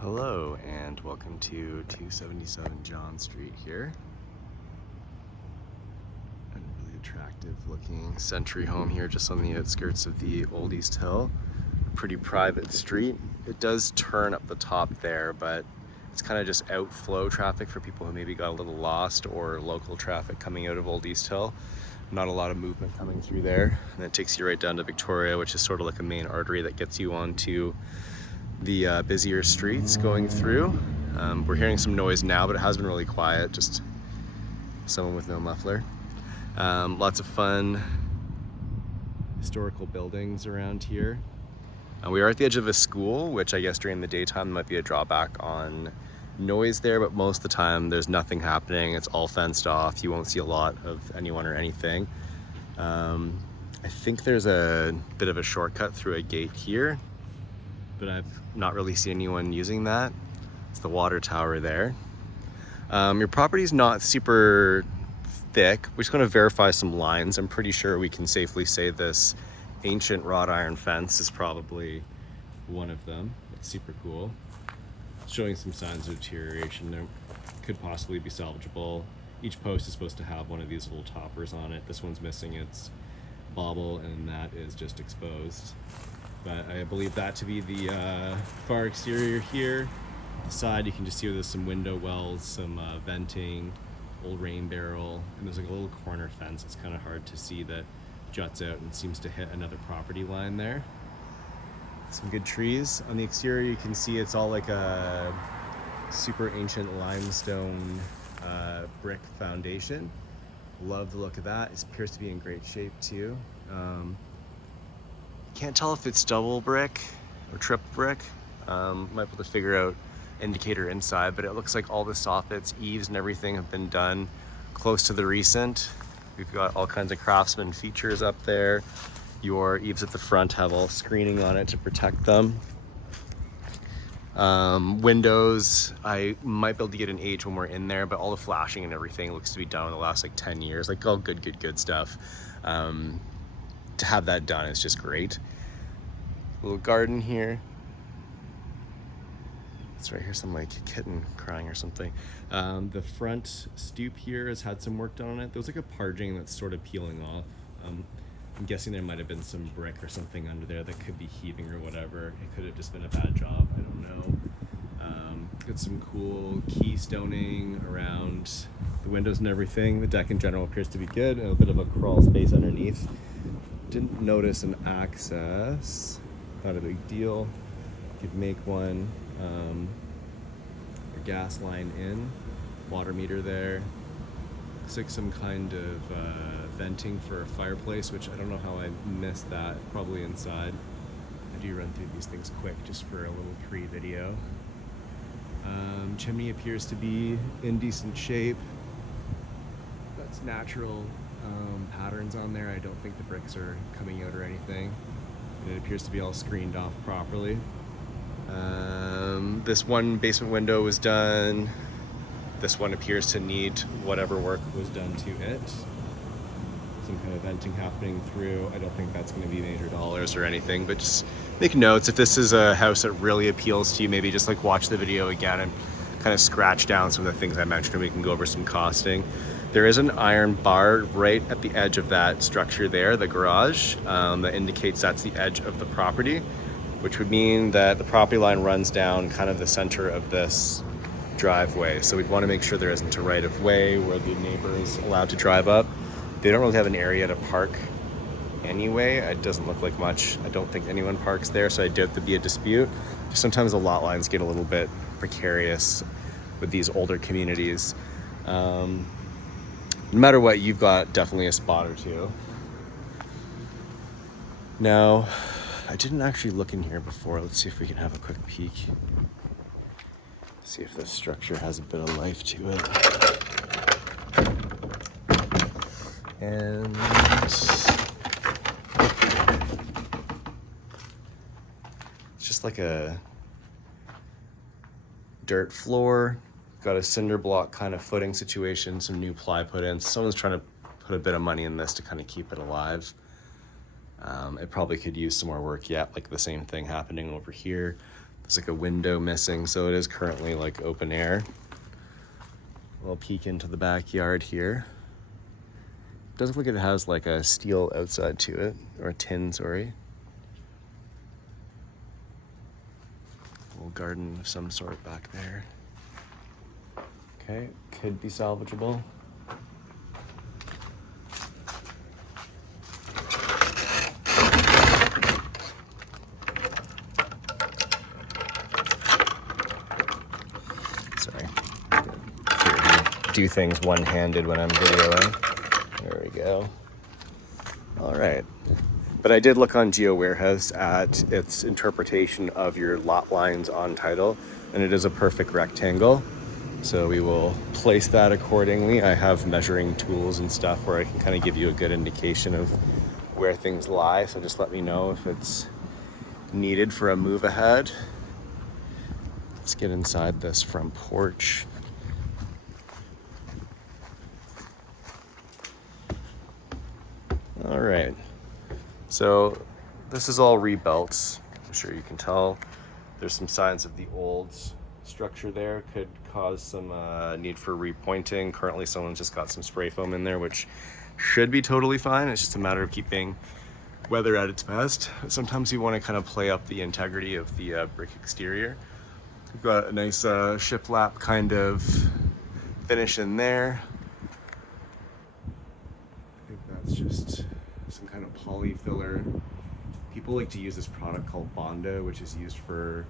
Hello and welcome to 277 John Street here. A really attractive looking century home here just on the outskirts of the Old East Hill. A pretty private street. It does turn up the top there, but it's kind of just outflow traffic for people who maybe got a little lost or local traffic coming out of Old East Hill. Not a lot of movement coming through there. And it takes you right down to Victoria, which is sort of like a main artery that gets you onto the busier streets going through. We're hearing some noise now, but it has been really quiet, just someone with no muffler. Lots of fun historical buildings around here. We are at the edge of a school, which I guess during the daytime might be a drawback on noise there, but most of the time there's nothing happening. It's all fenced off. You won't see a lot of anyone or anything. I think there's a bit of a shortcut through a gate here, but I've not really seen anyone using that. It's the water tower there. Your property's not super thick. We're just gonna verify some lines. I'm pretty sure we can safely say this ancient wrought iron fence is probably one of them. It's super cool. It's showing some signs of deterioration. There could possibly be salvageable. Each post is supposed to have one of these little toppers on it. This one's missing its bauble, and that is just exposed. But I believe that to be the far exterior here. The side, you can just see there's some window wells, some venting, old rain barrel, and there's like a little corner fence. It's kind of hard to see that juts out and seems to hit another property line there. Some good trees. On the exterior, you can see it's all like a super ancient limestone brick foundation. Love the look of that. It appears to be in great shape too. Can't tell if it's double brick or triple brick. Might be able to figure out indicator inside, but it looks like all the soffits, eaves, and everything have been done close to the recent. We've got all kinds of craftsman features up there. Your eaves at the front have all screening on it to protect them. Windows, I might be able to get an age when we're in there, but all the flashing and everything looks to be done in the last like 10 years. Like all good stuff. To have that done is just great. Little garden here. It's right here, some like kitten crying or something. The front stoop here has had some work done on it. There's like a parging that's sort of peeling off. I'm guessing there might have been some brick or something under there that could be heaving or whatever. It could have just been a bad job, I don't know. Got some cool keystoning around the windows and everything. The deck in general appears to be good, and a bit of a crawl space underneath. Didn't notice an access, not a big deal. Could make one. A gas line in, water meter there. Looks like some kind of venting for a fireplace, which I don't know how I missed that, probably inside. I do run through these things quick just for a little pre-video. Chimney appears to be in decent shape. That's natural patterns on there. I don't think the bricks are coming out or anything. And it appears to be all screened off properly. This one basement window was done. This one appears to need whatever work was done to it. Some kind of venting happening through. I don't think that's going to be major dollars or anything, but just make notes. If this is a house that really appeals to you, maybe just like watch the video again and kind of scratch down some of the things I mentioned, and we can go over some costing. There is an iron bar right at the edge of that structure there, the garage, that indicates that's the edge of the property, which would mean that the property line runs down kind of the center of this driveway. So we'd want to make sure there isn't a right of way where the neighbor is allowed to drive up. They don't really have an area to park anyway. It doesn't look like much. I don't think anyone parks there, so I doubt there'd be a dispute. Just sometimes the lot lines get a little bit precarious with these older communities. No matter what, you've got definitely a spot or two. Now, I didn't actually look in here before. Let's see if we can have a quick peek. See if this structure has a bit of life to it. And it's just like a dirt floor. Got a cinder block kind of footing situation, some new ply put in. Someone's trying to put a bit of money in this to kind of keep it alive. It probably could use some more work yet, like the same thing happening over here. There's like a window missing, so it is currently like open air. We'll peek into the backyard here. Doesn't look like it has like a steel outside to it, or a tin, sorry. Little garden of some sort back there. Okay, could be salvageable. Sorry. Do things one-handed when I'm videoing. There we go. All right. But I did look on GeoWarehouse at its interpretation of your lot lines on title, and it is a perfect rectangle. So we will place that accordingly. I have measuring tools and stuff where I can kind of give you a good indication of where things lie. So just let me know if it's needed for a move ahead. Let's get inside this front porch. All right. So this is all rebuilt. I'm sure you can tell. There's some signs of the old structure there. Could cause some need for repointing. Currently someone's just got some spray foam in there, which should be totally fine. It's just a matter of keeping weather at its best. Sometimes you want to kind of play up the integrity of the brick exterior. We've got a nice shiplap kind of finish in there. I think that's just some kind of poly filler. People like to use this product called Bondo, which is used for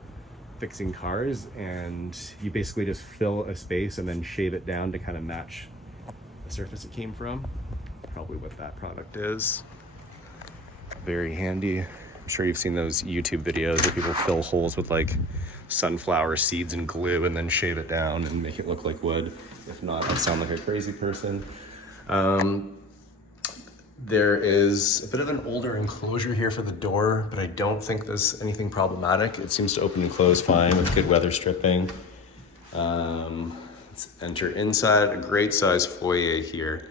fixing cars, and you basically just fill a space and then shave it down to kind of match the surface it came from. Probably what that product is. Very handy. I'm sure you've seen those YouTube videos where people fill holes with like sunflower seeds and glue and then shave it down and make it look like wood. If not, I sound like a crazy person. There is a bit of an older enclosure here for the door, but I don't think there's anything problematic. It seems to open and close fine with good weather stripping. Let's enter inside. A great size foyer here.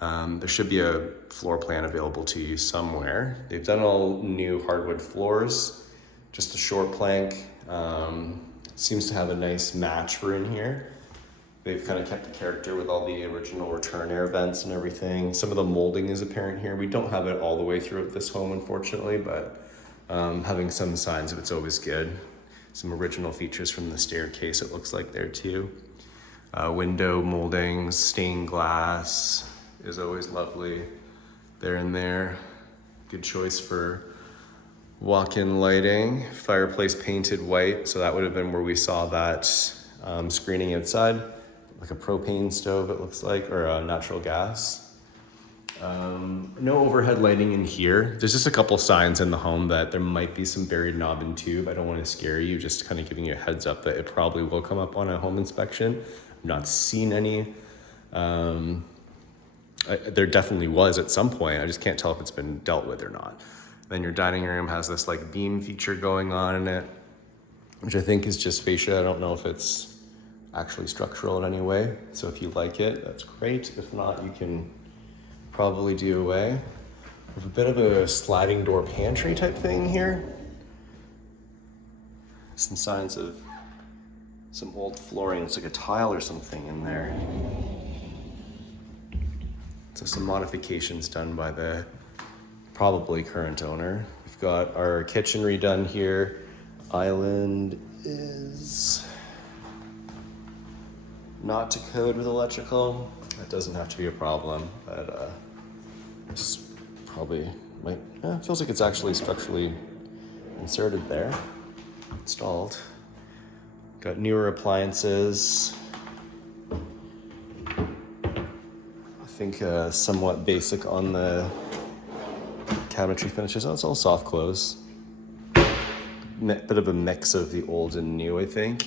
There should be a floor plan available to you somewhere. They've done all new hardwood floors, just a short plank. Seems to have a nice match for in here. They've kind of kept the character with all the original return air vents and everything. Some of the molding is apparent here. We don't have it all the way through this home, unfortunately, but having some signs of it's always good. Some original features from the staircase, it looks like there too. Window moldings, stained glass is always lovely there and there. Good choice for walk-in lighting. Fireplace painted white, so that would have been where we saw that screening outside. Like a propane stove, it looks like, or a natural gas. No overhead lighting in here. There's just a couple signs in the home that there might be some buried knob and tube. I don't want to scare you, just kind of giving you a heads up that it probably will come up on a home inspection. I've not seen any. There definitely was at some point. I just can't tell if it's been dealt with or not. Then your dining room has this like beam feature going on in it, which I think is just fascia. I don't know if it's actually structural in any way. So if you like it, that's great. If not, you can probably do away. We have a bit of a sliding door pantry type thing here. Some signs of some old flooring. It's like a tile or something in there. So some modifications done by the probably current owner. We've got our kitchen redone here. Island is not to code with electrical. That doesn't have to be a problem, but this probably might, it feels like it's actually structurally inserted there, installed. Got newer appliances. I think somewhat basic on the cabinetry finishes. Oh, it's all soft close. Bit of a mix of the old and new, I think.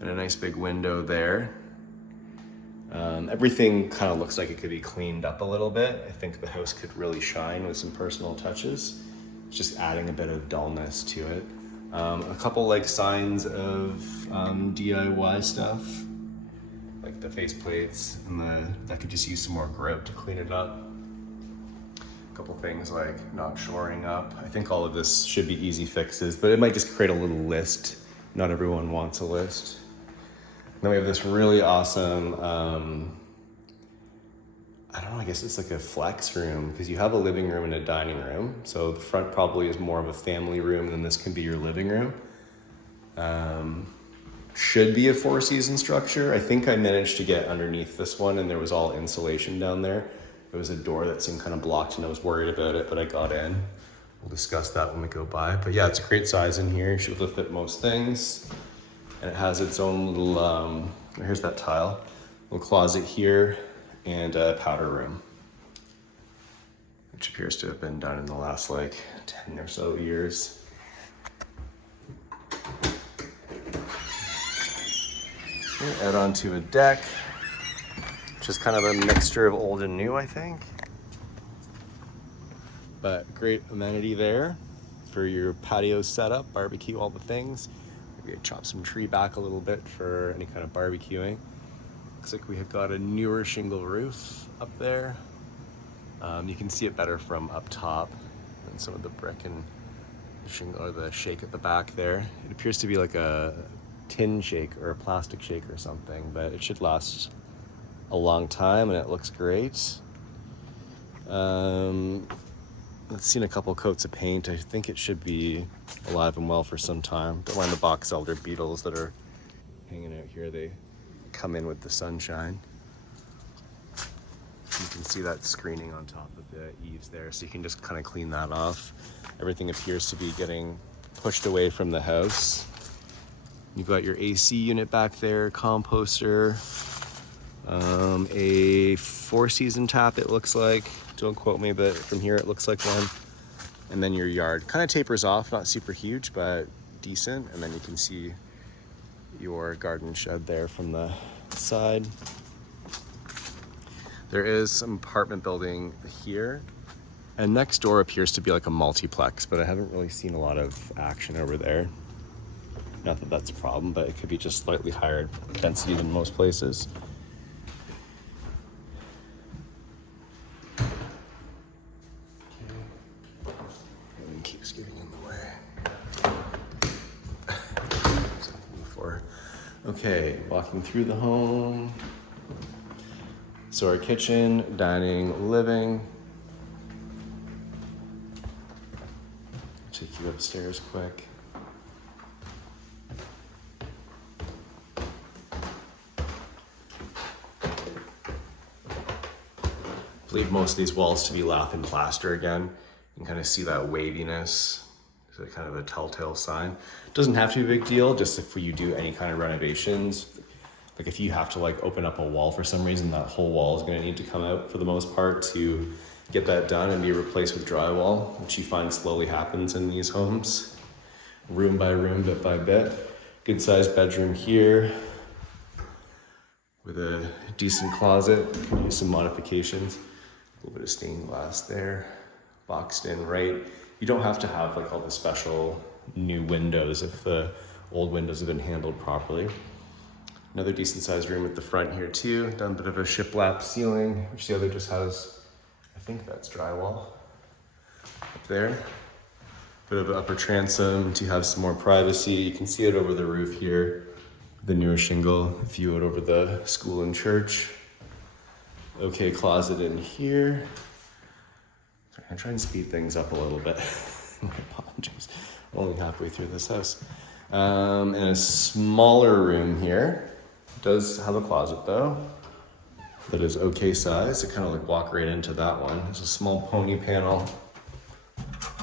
And a nice big window there. Everything kind of looks like it could be cleaned up a little bit. I think the house could really shine with some personal touches. It's just adding a bit of dullness to it. A couple like signs of DIY stuff, like the faceplates, and that could just use some more grout to clean it up. A couple things like not shoring up. I think all of this should be easy fixes, but it might just create a little list not everyone wants a list. Then we have this really awesome, I don't know, I guess it's like a flex room because you have a living room and a dining room. So the front probably is more of a family room, and this can be your living room. Should be a 4-season structure. I think I managed to get underneath this one and there was all insulation down there. There was a door that seemed kind of blocked and I was worried about it, but I got in. We'll discuss that when we go by. But yeah, it's a great size in here. You should be able to fit most things. And it has its own little, here's that tile, little closet here and a powder room, which appears to have been done in the last like 10 or so years. Out onto a deck, which is kind of a mixture of old and new, I think. But great amenity there for your patio setup, barbecue, all the things. Maybe chop some tree back a little bit for any kind of barbecuing. Looks like we have got a newer shingle roof up there. You can see it better from up top than some of the brick and the shingle or the shake at the back there. It appears to be like a tin shake or a plastic shake or something, but it should last a long time and it looks great. It's seen a couple coats of paint. I think it should be alive and well for some time. Don't mind the box elder beetles that are hanging out here. They come in with the sunshine. You can see that screening on top of the eaves there, so you can just kind of clean that off. Everything appears to be getting pushed away from the house. You've got your AC unit back there, composter, a 4-season tap it looks like. Don't quote me, but from here it looks like one. And then your yard kind of tapers off, not super huge, but decent. And then you can see your garden shed there from the side. There is some apartment building here. And next door appears to be like a multiplex, but I haven't really seen a lot of action over there. Not that that's a problem, but it could be just slightly higher density than most places. And keeps getting in the way. Before. Okay, walking through the home. So our kitchen, dining, living. Take you upstairs quick. I believe most of these walls to be lath and plaster again. You can kind of see that waviness. It's kind of a telltale sign. It doesn't have to be a big deal, just if you do any kind of renovations. Like if you have to like open up a wall for some reason, that whole wall is gonna need to come out for the most part to get that done and be replaced with drywall, which you find slowly happens in these homes. Room by room, bit by bit. Good sized bedroom here with a decent closet. Could use some modifications. A little bit of stained glass there, boxed in right. You don't have to have like all the special new windows if the old windows have been handled properly. Another decent sized room at the front here too. Done a bit of a shiplap ceiling, which the other just has, I think that's drywall up there. Bit of an upper transom to have some more privacy. You can see it over the roof here. The newer shingle, view it over the school and church. Okay, closet in here. Sorry, I'm trying to speed things up a little bit. My apologies. Only halfway through this house. And a smaller room here. Does have a closet though. That is okay size. I kind of like walk right into that one. There's a small pony panel.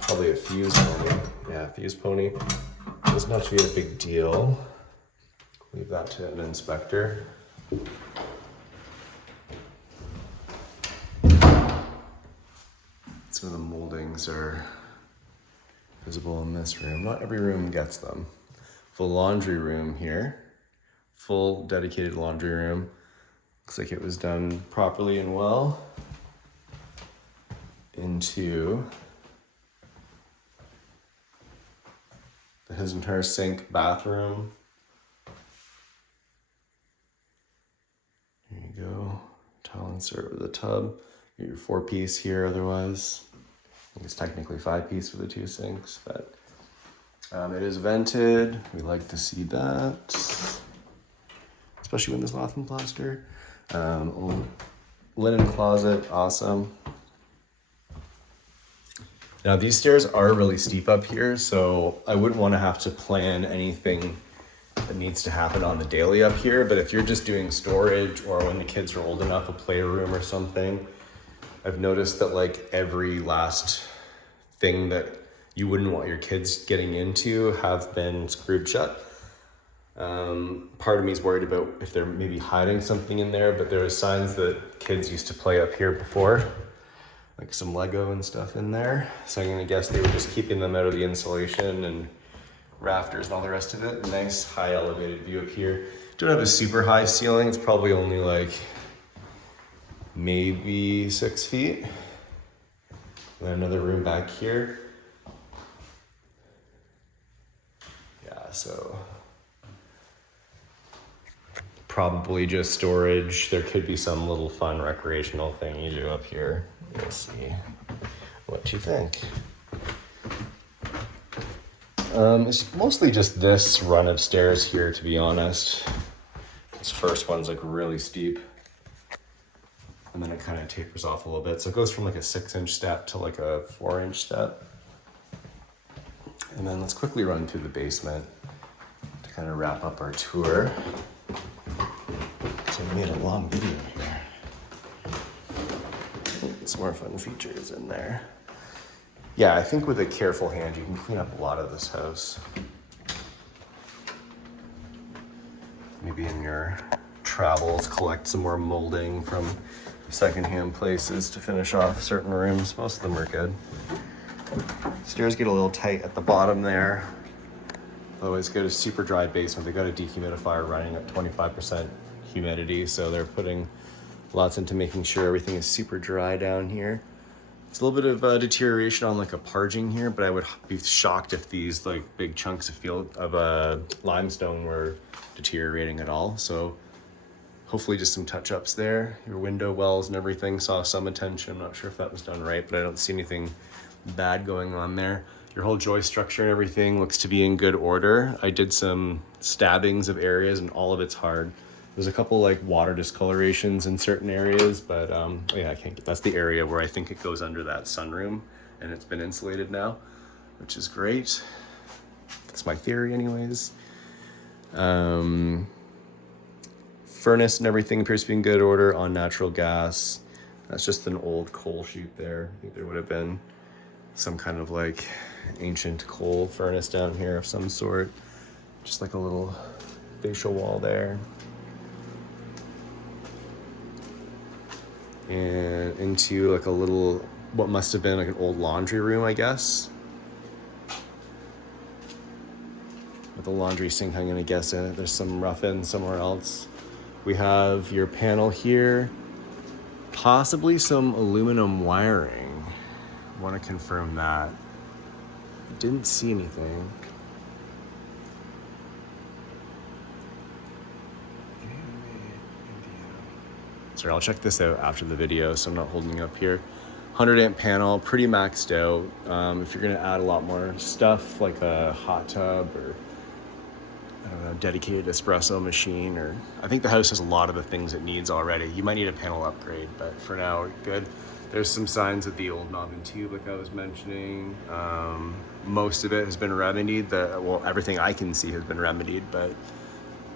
Probably a fuse pony. Yeah, fuse pony. Doesn't have to be a big deal. Leave that to an inspector. Some of the moldings are visible in this room. Not every room gets them. Full laundry room here. Full dedicated laundry room. Looks like it was done properly and well. Into his entire sink bathroom. Here you go. Towel insert with a tub. Your 4-piece here otherwise. I think it's technically 5-piece for the 2 sinks, but It is vented. We like to see that, especially when there's lath and plaster. Linen closet, awesome. Now these stairs are really steep up here, so I wouldn't want to have to plan anything that needs to happen on the daily up here. But if you're just doing storage, or when the kids are old enough, a playroom or something, I've noticed that like every last thing that you wouldn't want your kids getting into have been screwed shut. Part of me is worried about if they're maybe hiding something in there, but there are signs that kids used to play up here before, like some Lego and stuff in there. So I'm gonna guess they were just keeping them out of the insulation and rafters and all the rest of it. Nice high elevated view up here. Don't have a super high ceiling. It's probably only like maybe 6 feet. And then another room back here. Yeah, so probably just storage. There could be some little fun recreational thing you do up here. We'll see what you think. It's mostly just this run of stairs here, to be honest. This first one's like really steep, and then it kind of tapers off a little bit. So it goes from like a 6-inch step to like a 4-inch step. And then let's quickly run through the basement to kind of wrap up our tour. So we made a long video here. Some more fun features in there. Yeah, I think with a careful hand, you can clean up a lot of this house. Maybe in your travels, collect some more molding from secondhand places to finish off certain rooms. Most of them are good. Stairs get a little tight at the bottom there. Always got a super dry basement. They got a dehumidifier running at 25% humidity, so they're putting lots into making sure everything is super dry down here. It's a little bit of deterioration on like a parging here, but I would be shocked if these like big chunks of limestone were deteriorating at all. So hopefully just some touch-ups there. Your window wells and everything saw some attention. I'm not sure if that was done right, but I don't see anything bad going on there. Your whole joist structure and everything looks to be in good order. I did some stabbings of areas and all of it's hard. There's a couple like water discolorations in certain areas, but yeah, that's the area where I think it goes under that sunroom, and it's been insulated now, which is great. That's my theory anyways. Furnace and everything appears to be in good order on natural gas. That's just an old coal chute there. I think there would have been some kind of like ancient coal furnace down here of some sort. Just like a little facial wall there. And into like a little, what must have been like an old laundry room, I guess. With a laundry sink, I'm gonna guess in it. There's some rough ends somewhere else. We have your panel here, possibly some aluminum wiring. I want to confirm that. I didn't see anything. Sorry, I'll check this out after the video, so I'm not holding up here. 100 amp panel, pretty maxed out. If you're gonna add a lot more stuff, like a hot tub or I don't know, dedicated espresso machine, or I think the house has a lot of the things it needs already. You might need a panel upgrade, but for now, good. There's some signs of the old knob and tube, like I was mentioning. Most of it has been remedied. Well, everything I can see has been remedied, but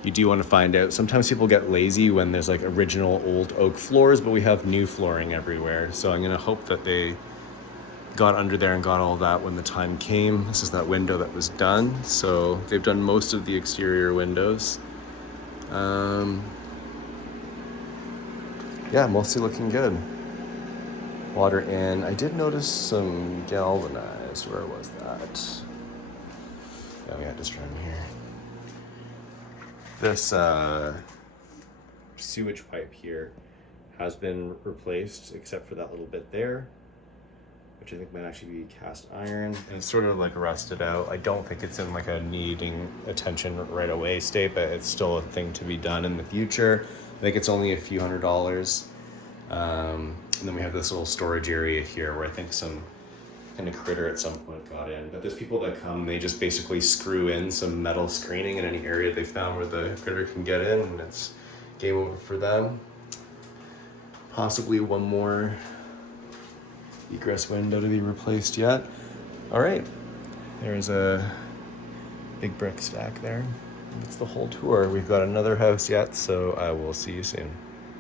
you do want to find out. Sometimes people get lazy when there's like original old oak floors, but we have new flooring everywhere. So I'm gonna hope that they got under there and got all that when the time came. This is that window that was done. So they've done most of the exterior windows. Yeah, mostly looking good. Water in. I did notice some galvanized. Where was that? Yeah, we got this room here. This sewage pipe here has been replaced, except for that little bit there, which I think might actually be cast iron, and it's sort of like rusted out. I don't think it's in like a needing attention right away state, but it's still a thing to be done in the future. I think it's only a few $100s. And then we have this little storage area here where I think some kind of critter at some point got in. But there's people that come, they just basically screw in some metal screening in any area they found where the critter can get in, and it's game over for them. Possibly one more egress window to be replaced yet. All right, there's a big brick stack there. That's the whole tour. We've got another house yet, so I will see you soon.